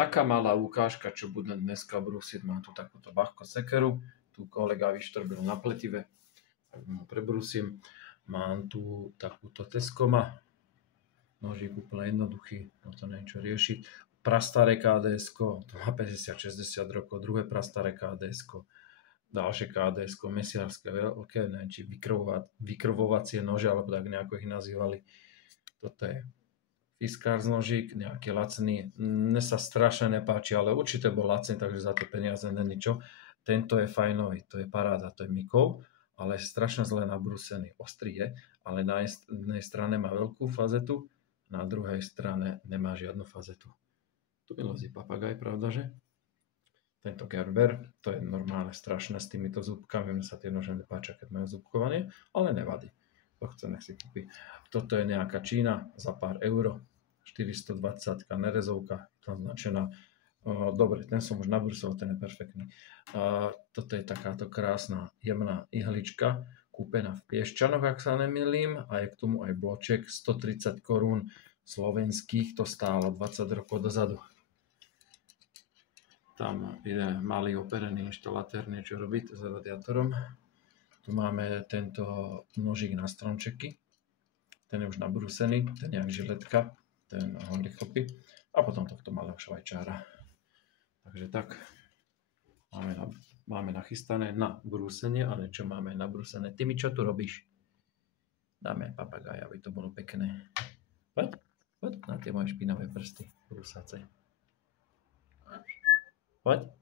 Taká malá ukážka, čo budem dneska brúsiť. Mám tu takúto Bachko sekeru. Tu kolega vyštrbil na pletive. Tak mu prebrúsim. Mám tu takúto Teskoma. Nožík úplne jednoduchý. No to neviem čo riešiť. Prastaré KDS-ko. To má 50-60 rokov. Druhé prastaré KDS-ko. Ďalšie KDS-ko. Mesiarské veľké. Neviem či vykrvovacie nože, alebo tak nejako ich nazývali. Toto je Fiskars nožík, nejaký lacný. Mne sa strašne nepáči, ale určite bol lacný, takže za to peniaze není čo. Tento je fajnový, to je paráda, to je Mikov, ale je strašne zle nabrúsený. Ostrý je, ale na jednej strane má veľkú fazetu, na druhej strane nemá žiadnu fazetu. Tu vylozí papagaj, pravda, že? Tento Gerber, to je normálne strašné s týmito zúbkami, mne sa tie nože nepáčia, keď majú zúbkovanie, ale nevadí. To chce, nech si kúpi. Toto je nejaká Čína za pár euro. 420 nerezovka, to značená. Dobre, ten som už nabrúsol, ten je perfektný. Toto je takáto krásna, jemná ihlička, kúpená v Piešťanoch, ak sa nemýlim, a je k tomu aj bloček 130 korún slovenských, to stálo 20 rokov dozadu. Tam je malý operený inštalatér niečo robiť s radiátorom. Tu máme tento nožík na stromčeky. Ten je už nabrúsený, ten je jak žiletka, ten ho nechopí. A potom tohto malého švajčára. Takže tak, máme nachystané na brúsenie, ale čo máme nabrúsené? Ty mi čo tu robíš? Dáme papagája, aby to bolo pekné. Poď na tie moje špinavé prsty brúsace. Poď.